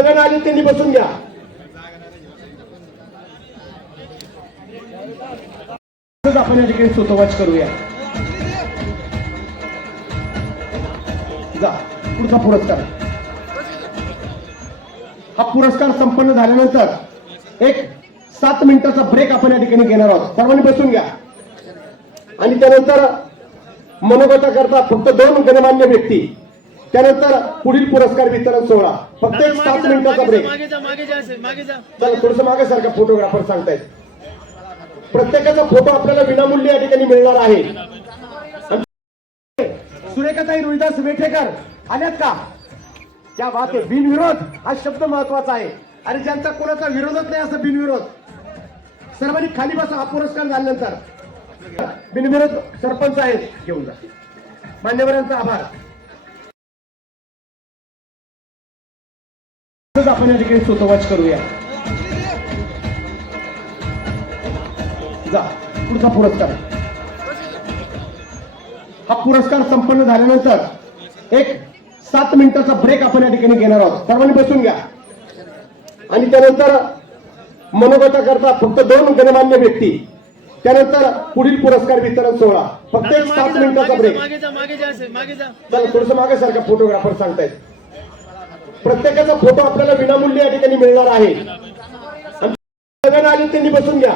सगळ्यांना आले त्यांनी बसून घ्या. आपण या ठिकाणी स्वतःच करूया. जा पुढचा पुरस्कार. हा पुरस्कार संपन्न झाल्यानंतर एक 7 मिनिटाचा ब्रेक आपण या ठिकाणी घेणार आहोत. सर्वांनी बसून घ्या. आणि त्यानंतर मनोगता करता फक्त 2 गणमान्य व्यक्ती, त्यानंतर पुढील पुरस्कार वितरण सोहळा. फक्त एक 7 मिनिटाचा ब्रेक. चला थोडस मागे सारखा फोटोग्राफर सांगतायत. प्रत्येकाचा फोटो आपल्याला विनामूल्य या ठिकाणी मिळणार आहे. सुरेखाताई रोहिदास वेठेकर आल्यात का? क्या बात आहे. बिनविरोध हा शब्द महत्वाचा आहे. आणि ज्यांचा कोणाचा विरोधच नाही असं बिनविरोध. सर्वांनी खाली बसा. हा पुरस्कार झाल्यानंतर बिनविरोध सरपंच आहेत, घेऊन जा. मान्यवरांचा आभार. आपण या ठिकाणी स्वतःच करूया. जा पुढचा पुरस्कार. हा पुरस्कार संपन्न झाल्यानंतर एक 7 मिनिटाचा ब्रेक आपण या ठिकाणी घेणार आहोत. सर्वांनी बसून घ्या. आणि त्यानंतर मनोगता करता फक्त 2 गणमान्य व्यक्ती, त्यानंतर पुढील पुरस्कार वितरण सोहळा. फक्त एक 7 मिनिटाचा ब्रेक. चला थोडस मागे सारखा फोटोग्राफर सांगतायत. प्रत्येकाचा फोटो आपल्याला विनामूल्य या ठिकाणी मिळणार आहे. सगळ्यांना आले त्यांनी बसून घ्या.